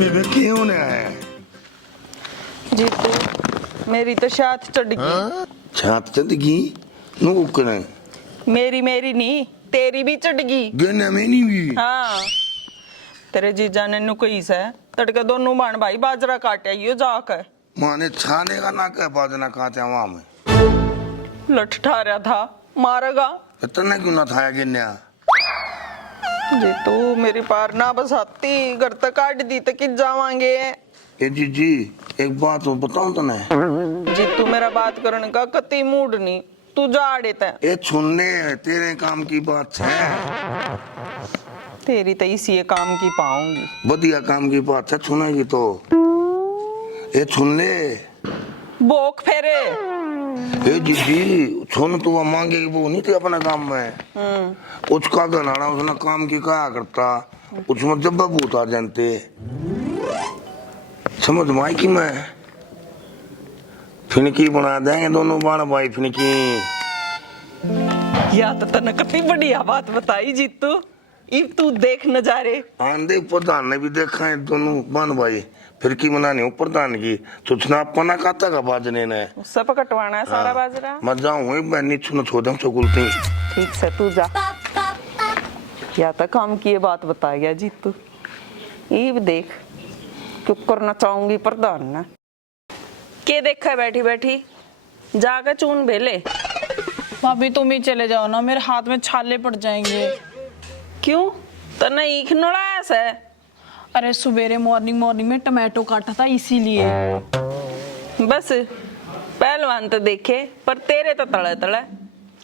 बेबे क्यों ने आया जीतू मेरी तो छात चढ़ गई। छात चढ़गी नु उकने मेरी नहीं तेरी भी चढ़ गई। गने में नहीं भी हाँ तेरे जीजा ने नु कही से तड़के दोनों बाण भाई बाजरा काटे यो जाकर माने छाने का ना कह बाजना काटे वहां में लठ रहा था मारेगा। इतना क्यों ना था गिन्या जीतू मेरी पार ना बसाती घर तक काट दी तो किस जावांगे। ए जी एक बात बताऊं तने जीतू मेरा बात करने का कति मूड नहीं तू जा देता है। ए छुनने तेरे काम की बात है तेरी तो इसी काम की पाऊंगी। बढ़िया काम की बात है छुनेगी तो ए छुनले बोक फेरे ए जी छुन तू मांगेगी वो नहीं थी अपने काम में उसका गनाड़ा उसने काम की कहा करता उसमें जब भूत आ जानते समझ माई की मैं फिनकी बना देंगे दोनों बाण भाई फिनकी। या तो तने कितनी बढ़िया बात बताई जीतू इब तू देख नजारे। आंधे प्रधान ने भी देखा है दोनों बाण भाई फिरकी बनानी हो प्रधान की सूचना अपना खाता का बाजने ने उससे पकटवाना है सारा बाजरा। मैं जाऊँ मैं नीचे न छोड़ दूँ चकुलती ठीक से तू जा। या तो काम की ये बात बता गया जीतू इब देख क्यों करना चाहूंगी प्रधान ने के देखा है बैठी बैठी जाकर चून भेले। भाभी तुम ही चले जाओ ना मेरे हाथ में छाले पड़ जाएंगे। क्यों तने ईख नड़ाया से? अरे सुबेरे मॉर्निंग में टमाटो काटा था इसीलिए। बस पहलवान तो देखे पर तेरे तो तड़े तड़े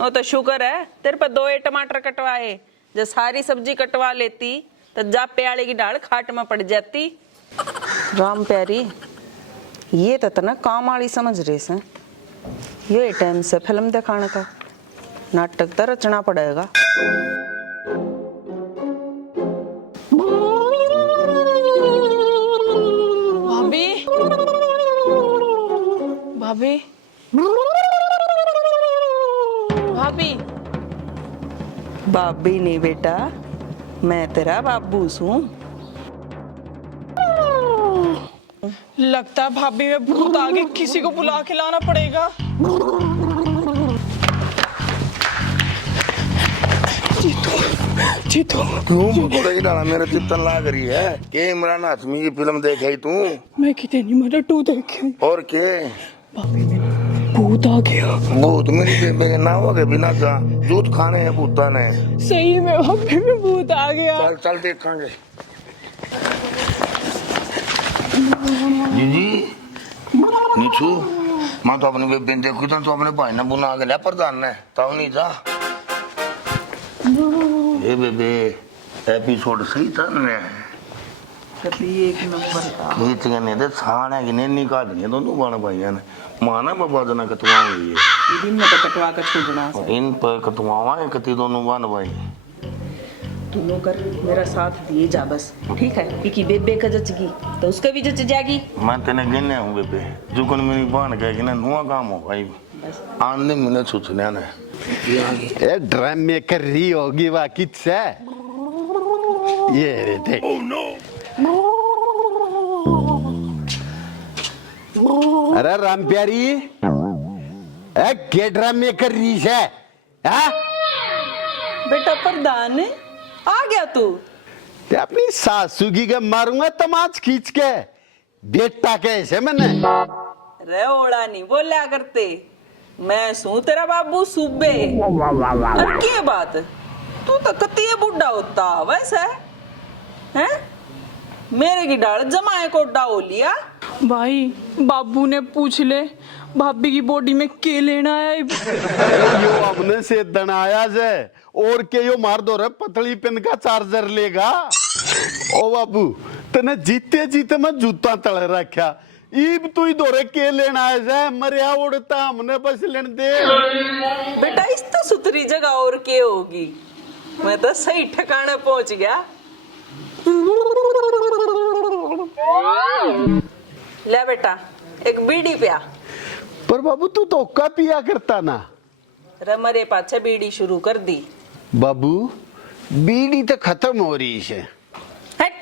वो तो शुक्र है तेरे पर 2 टमाटर कटवाए जो सारी सब्जी कटवा लेती तो जा प्याले की डाल खाट में पड़ जाती। राम प्यारी ये तो तना काम वाली समझ रहे से ये टाइम से फिल्म दिखाने का नाटक तो रचना पड़ेगा। भाभी भाभी भाभी बाबी नहीं बेटा मैं तेरा बाबू हूँ। लगता है भाभी में भूत आगे किसी को बुला के लाना पड़ेगा। जीतू क्यों पकड़ी डाला मेरा चित्तन लाग रही है के इमरान हाशमी की फिल्म देखे तू मैं कितनी मदर 2 देखी और के भाभी में भूत आ गया। भूत मेरी बेबे ना हो गए बिना का दूध खाने हैं भूता ने सही में भाभी में भूत आ गया। चल चल देखेंगे जी नीचू मैं तो अपने बेबे देखू तो अपने भाई ने बुला के लिया प्रधान ने तब नहीं जा ए बेबे एपिसोड सही था ने एक नंबर था खींच के ने दे साने की ने निकाल दिए दोनों बाण भाइयों ने माना बाबा जना कतवाऊंगी ये दिन में तो कटवा कर छोड़ना इन पर कतवावा है कति दोनों बाण भाई तू नौकर मेरा साथ दिए जा बस ठीक है इकी बेबे का जचगी तो उसका भी जच जाएगी। मैं तेने गिने हूँ बेबे जो कौन मेरी बाण कहेगी ना नुआ काम हो भाई आंधे मिले छुछने ने ये ड्रम में कर रही होगी वाह किससे ये रे देख अरे राम प्यारी ए के ड्रम में कर रही है बेटा प्रधान आ गया तू ते अपनी सासू की के मारूंगा तमाच खींच के बेटा कैसे मैंने रे ओड़ा नहीं बोला करते मैं सू तेरा बाबू सूबे और क्या बात तू तो कती बुढ़ा होता वैसे हैं मेरे की डाल जमाए को डाल लिया। भाई बाबू ने पूछ ले भाभी की बॉडी में के लेना है। यो अपने से दनाया से और के यो मार दो रे पतली पिन का चार्जर लेगा ओ बाबू तने जीते जीते मैं जूता तल रखा ईब तू ही दोरे के लेना है से मरिया उड़ता हमने बस लेन दे बेटा इस तो सुथरी जगह और के होगी मैं तो सही ठिकाने पहुंच गया। ले बेटा एक बीड़ी पिया। पर बाबू तू तो का पिया करता ना रमरे पाछे बीड़ी शुरू कर दी। बाबू बीड़ी तो खत्म हो रही है। हट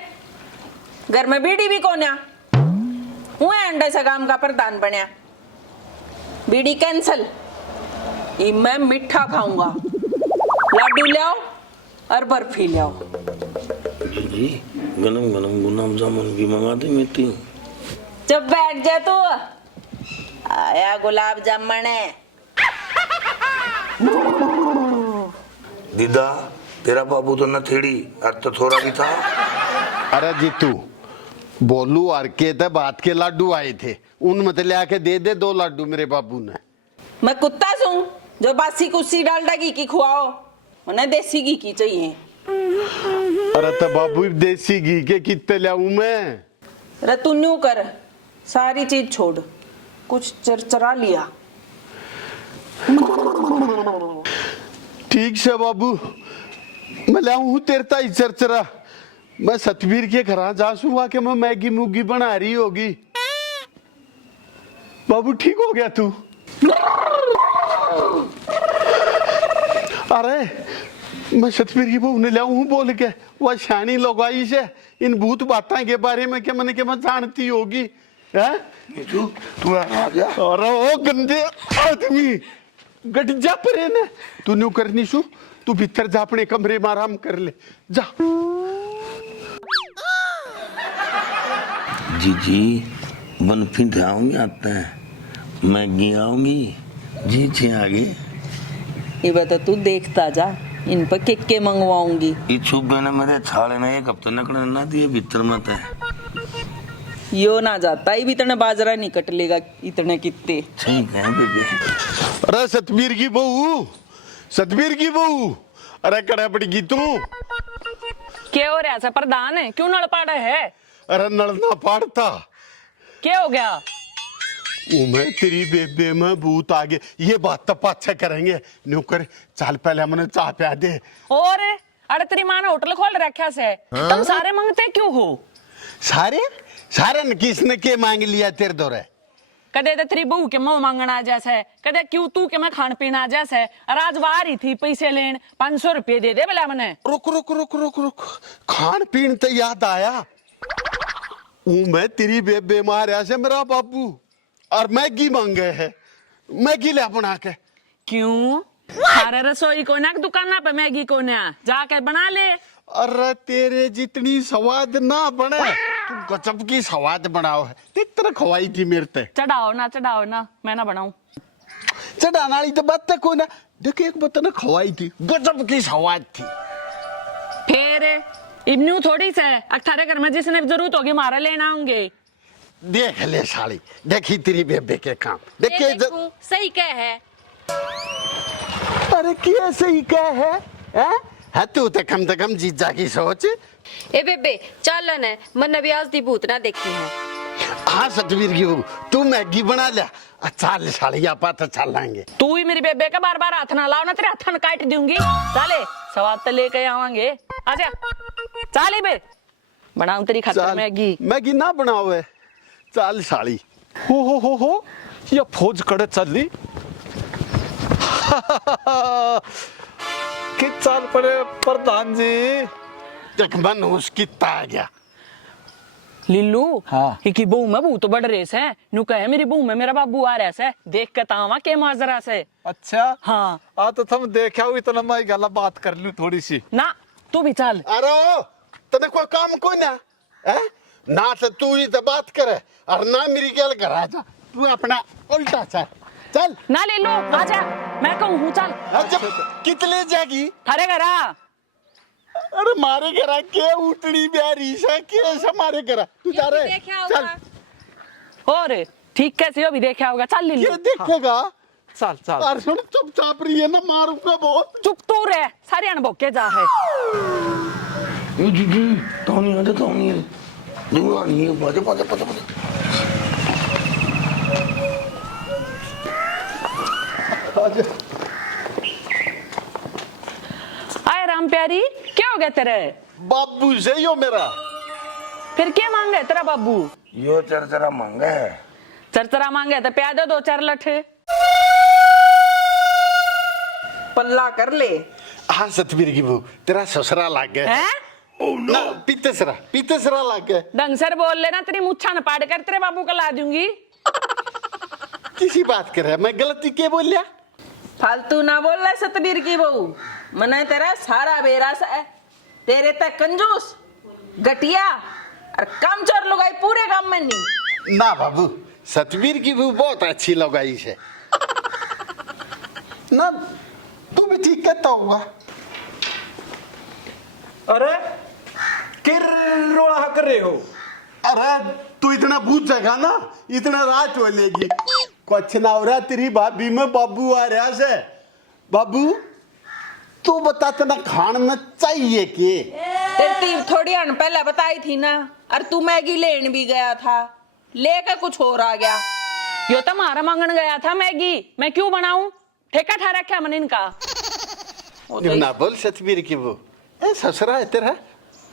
घर में बीड़ी भी कोन्या हूँ अंडे से काम का प्रधान बनया बीड़ी कैंसल ये मैं मीठा खाऊंगा लाडू ले आओ और बर्फी ले आओ जी गरम गरम गुलाब जामुन भी मंगा दे मीठी जब बैठ जा तो आया गुलाब जामुन है दीदा तेरा बाबू तो नथेड़ी और तो थोड़ा भी था। अरे जीतू बोलू और के थे बात के लाडू आए थे उनमें तो ले आके दे दे 2 लाडू मेरे बाबू ने। मैं कुत्ता हूँ जो बासी कुर्सी डालडा घी की खुआओ उन्हें देसी घी की चाहिए। अरे तो बाबू देसी घी के कितने लाऊं मैं? अरे तू न्यू कर सारी चीज छोड़ कुछ चरचरा लिया। ठीक से बाबू मैं लाऊं तेरे ताई चरचरा। मैं सतवीर के घर जासूंगा कि मैं मैगी मुगी बना रही होगी। बाबू ठीक हो गया तू? अरे मैं सतवीर की बहू ने लाऊं बोल के वह शानी लगाई से इन भूत बातें के बारे में क्या मैंने क्या जानती होगी है? तू आ गया। अरे ओ गंदे आदमी गट जा परे ने तू न्यू करनी शू तू भीतर जा अपने कमरे में आराम कर ले जा। जी बनफी आऊंगी आते हैं मैगी आऊंगी जी आगे ये बता तू देखता जा इन पर के मंगवाऊंगी। ये छुपे ने मेरे छाले ने 1 हफ्ते नकड़े ना दिए भीतर मत है यो ना जाता ये भी इतने बाजरा नहीं कट लेगा इतने कितने। ठीक है बेबी। अरे सतबीर की बहू सतबीर की बहू अरे कड़ा पड़ेगी तू क्या हो रहा है प्रधान है क्यों नल पाड़ा है? अरे नलना पाड़ता क्या हो गया? मैं तेरी बेबे में भूत आ गए ये बात तो पाछा करेंगे न्यूकर चाल पहले हमने चाह पिया दे। और अरे तेरी माँ ने होटल खोल रखा से तुम सारे मांगते क्यों हो? सारे सारे न किसने के मांग लिया तेरे दौरे? कदे तो तेरी बहू के मुंह मांगना जैसे कदे क्यों तू के मैं खान पीना जैसे आज बाहर ही थी पैसे लेन 500 रुपये दे दे बोला मैंने। रुक रुक रुक रुक रुक खान पीन तो याद आया मैं तेरी बेबे मारा से मेरा बाबू और मैगी मांगे है मैगी ले बना के। क्यों सारे रसोई को ना दुकान पे मैगी को ना जाके बना ले। अरे तेरे जितनी स्वाद ना बने तू गजब की स्वाद बनाओ है तेरे खवाई थी मेरे ते। चढ़ाओ ना मैं ना बनाऊं चढ़ाने वाली तो बात कोई ना देख एक बात ना खवाई थी गजब की स्वाद थी। फिर इब्नू थोड़ी से अठारह घर में जिसने जरूरत होगी मारा लेना होंगे। देख ले साली देखी तेरी बेबे के काम देखिए सही क्या है? अरे क्या सही क्या है तू तो कम से कम जीजा की सोच। ए बेबे चल न मन भी आज दी भूत ना देखी है। हाँ सतवीर की बहू तू मैगी बना लिया चाल साली आप तो चलेंगे। तू ही मेरी बेबे का बार बार हाथ ना लाओ ना तेरे हाथ न काट दूंगी। चले सवाद तो लेके आवांगे आजा चाले बे बनाऊं तेरी खातिर मैगी। मैगी ना बनाओ है चाल साली। हो ये फौज कड़े चली कि चाल पड़े प्रधान जी एक मन उसकी आ गया। लिल्लू हाँ। की बहू में भूत बढ़ रहे से नु कहे मेरी बहू में मेरा बाबू आ रहा से देख के तावा के माजरा से। अच्छा हाँ आ तो तुम देखा हो इतना मैं गला बात कर लूं थोड़ी सी ना तू भी चल। अरे तने कोई काम कोई ना है ना तो तू ही तो बात करे और ना मेरी गल करा जा तू अपना उल्टा चल ना लिल्लू आजा मैं कहूँ हूँ चल। अच्छा कितने जागी थारे घरा अरे मारे करा के उठनी ब्यारी से के हमारे करा तू जा रहे चल और ठीक कैसे हो भी देखा होगा चल लिल्लू ये देखेगा चल चल और सुन चुपचाप रही है ना मारूंगा बहुत। चुप तू रहे सारी अनभोग के जा है। जी तो नहीं है दूंगा नहीं बाजे बाजे बाजे आए राम प्यारी क्या हो गया तेरे? बाबू से यो मेरा फिर क्या मांगे तेरा बाबू? यो चरचरा मांगा है चरचरा मांगे तो प्यादो 2-4 लठे पल्ला कर ले। हाँ सतवीर की बहू तेरा ससुरा लाग गया हैं? ना पीतेसरा लाके ढंग से बोल लेना, तेरी मुच्छा न पाड़ कर तेरे बाबू को ला दूंगी। किसी बात कर रहा है, मैं गलती क्या बोल लिया? फालतू ना बोल रहा सतबीर की बहू, मना तेरा सारा बेरास है, तेरे तक कंजूस घटिया और कामचोर लुगाई पूरे गांव में नहीं। ना बाबू, सतबीर की भी बहुत अच्छी लगाई है ना, तू भी ठीक कहता होगा। अरे किर रोड़ा कर रहे हो? अरे तू इतना पूछ जाएगा ना, इतना रात हो लेगी। कुछ ना हो रहा, तेरी भाभी में बाबू आ रहा से। बाबू तू बता, तना खान में चाहिए के? तेरी थोड़ी अन पहले बताई थी ना, और तू मैगी लेन भी गया था, लेकर कुछ और आ गया। यो तो मारा मांगन गया था मैगी, मैं क्यों बनाऊं? ठेका ठा रखा मैंने इनका। ना बोल सतबीर की वो ससुरा है तेरा,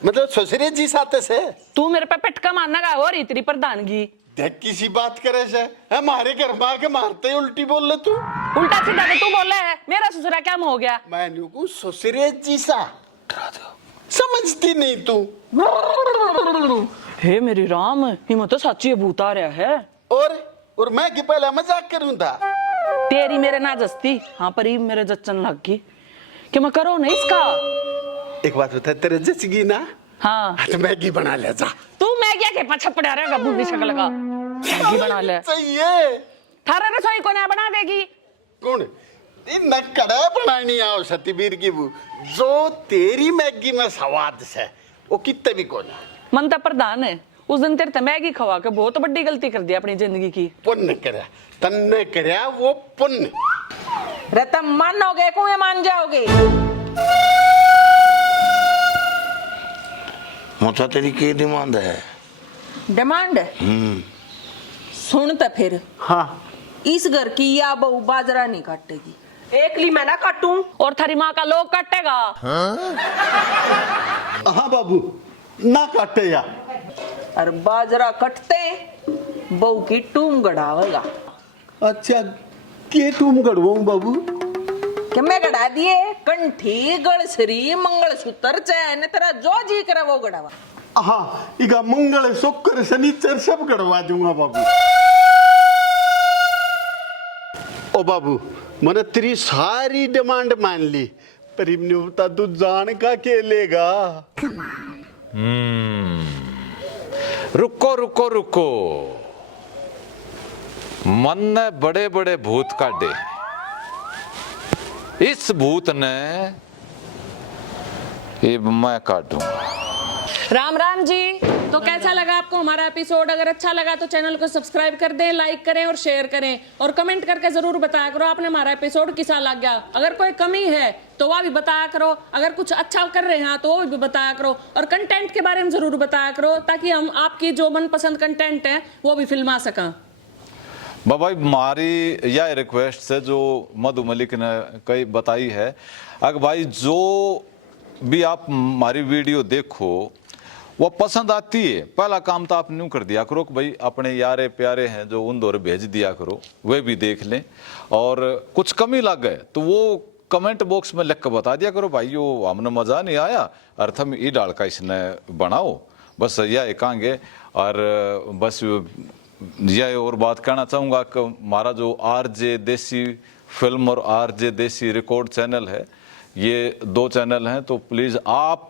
मतलब ससुरे जी साथे से। तू मेरे पे पिटका मारना का और इतनी प्रधानगी। देख किसी बात करे से, हमारे घर में आके मारते ही उल्टी बोल ले तू। उल्टा सीधा तो तू बोले है, मेरा ससुरा क्या हो गया? मैंने को ससुरे जी सा समझती नहीं तू। हे मेरी राम, हिम्मत तो सच्ची भूत आ रहा है। और मैं कि पहले मजाक करूं था? तेरी मेरे ना जस्ती, हाँ पर ही मेरे जच्चन लग गई कि मैं करो नहीं इसका। एक बात बता, तेरे जचगी ना? हाँ तो मैगी बना ले जा। तू मैगी के पीछे पड़ा रहेगा बुढ़ी शक्ल का। मैगी बना ले। चाहिए थारा रसोई को ना बना देगी? कौन? न कड़ा बनानी आओ सतबीर की वो, जो तेरी मैगी में स्वाद से वो कितने भी कौन मन तो प्रधान है, उस दिन तेरे मैगी खवा के बहुत बड़ी गलती कर दी अपनी जिंदगी की। पुण्य करा, तन्ने करया वो पुण्य। रतम मानोगे कुएं मान जाओगे। मोचा तेरी की डिमांड है? डिमांड? सुन तो फिर। हाँ इस घर की या बहू बाजरा नहीं काटेगी, एकली मैं ना काटूं और थारी माँ का लोग काटेगा। हाँ बाबू ना काटे या। और बाजरा कटते बहू की टूम गड़ावेगा। अच्छा के तुम गड़वाऊं बाबू? कि मैं गड़ा दिए कंठी गड़सरी मंगलसूत्र चैन तेरा जो जी करे वो गड़ावा। हाँ इका मंगल शुक्र शनिचर सब गड़वा दूंगा बाबू। ओ बाबू मैंने तेरी सारी डिमांड मान ली, पर इमने बता तू जान का के लेगा? रुको रुको रुको, मन ने बड़े बड़े भूत काटे, इस भूत ने ये मैं काटूंगा। राम राम जी। तो कैसा लगा आपको हमारा एपिसोड? अगर अच्छा लगा तो चैनल को सब्सक्राइब कर दें, लाइक करें और शेयर करें, और कमेंट करके जरूर बताया करो आपने हमारा एपिसोड कैसा लग गया। अगर कोई कमी है तो वह भी बताया करो, अगर कुछ अच्छा कर रहे हैं तो वो भी बताया करो, और कंटेंट के बारे में जरूर बताया करो ताकि हम आपकी जो मनपसंद कंटेंट है वो भी फिल्मा सकें। बाबा हमारी यह रिक्वेस्ट है जो मधु मलिक ने कई बताई है, अगर भाई जो भी आप हमारी वीडियो देखो वो पसंद आती है, पहला काम तो आप न्यू कर दिया करो कि भाई अपने यारे प्यारे हैं जो उन दौर भेज दिया करो, वे भी देख लें, और कुछ कमी लग गए तो वो कमेंट बॉक्स में लिख कर बता दिया करो भाई यो हमने मजा नहीं आया अर्थ में ई डाल का इसने बनाओ, बस यह कहेंगे। और बस यह और बात कहना चाहूँगा कि हमारा जो आरजे देसी फिल्म और आरजे देसी रिकॉर्ड चैनल है, ये दो चैनल हैं, तो प्लीज़ आप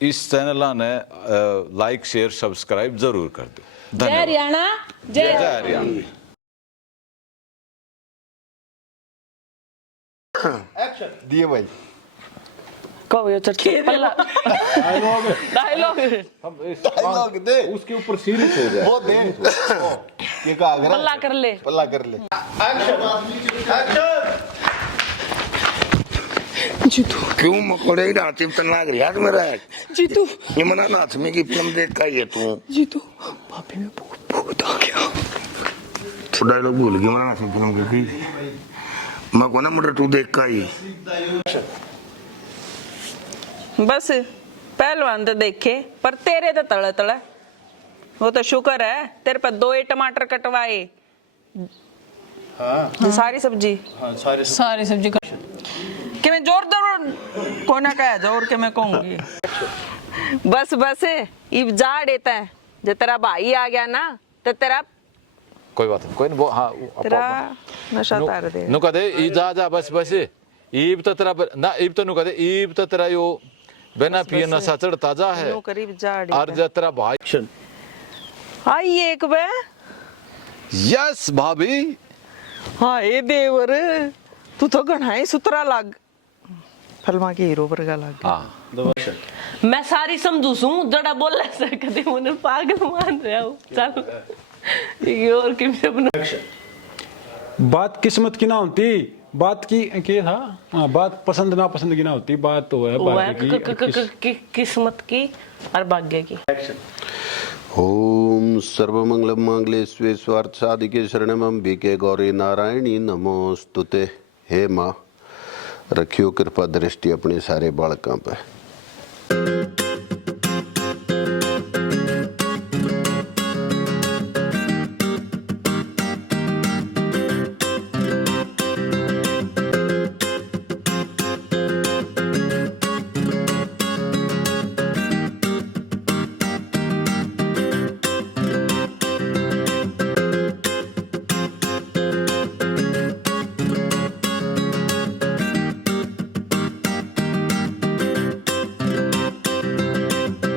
इस चैनल ने लाइक शेयर सब्सक्राइब जरूर कर दो। जय हरियाणा, जय हरियाणा। दिए भाई कहो ये चर्चा पल्ला डायलॉग दे, उसके ऊपर सीरीज हो जाए वो दे के का आगरा पल्ला कर ले, पल्ला कर ले। जीतू क्यों मकोड़े ही नाच चिमटन लाग रही है मेरा? जीतू ये मना नाच में की फिल्म देख का ये तू जीतू भाभी में भूत आ गया। तो डायलॉग भूल गया, मना नाच में फिल्म की मैं को ना मुझे तू देख का ही। बस पहलवान तो देखे पर तेरे तो तड़े तड़े, वो तो शुक्र है तेरे पर 2 टमाटर कटवाए। हाँ सारी सब्जी, हाँ सारे सारी सब्जी का कि मैं जोर जोर को ना कह जा और के मैं कहूंगी। बस बस इब जा देता है, जब तेरा भाई आ गया ना तो तेरा कोई बात नहीं, कोई नहीं, वो हाँ तेरा नशा तार दे। नु कदे ई जा बस बस ईब तो तेरा ना ईब तो नु कदे ईब तो तेरा यो बिना पिए नशा चढ़ता जा है। नो करीब जा और जब तेरा भाई आई एक बे। यस भाभी। हाँ ये देवर तू तो घना ही सुतरा लाग, फिल्मा के हीरो वर्गा लाग। हाँ मैं सारी समझू सू जड़ा बोल से कदे मुने पागल मान रहा हूं। चल ये और किम से बना। बात किस्मत की ना होती, बात की था हाँ, बात पसंद ना पसंद की ना होती, बात तो है भाग्य की, किस्मत की और भाग्य की। ओम सर्वमंगल मांगल्ये शिवे स्वार्थ साधिके शरणम अंबिके गौरी नारायणी नमोस्तुते। हे माँ, रखियो कृपा दृष्टि अपने सारे बालकों पे।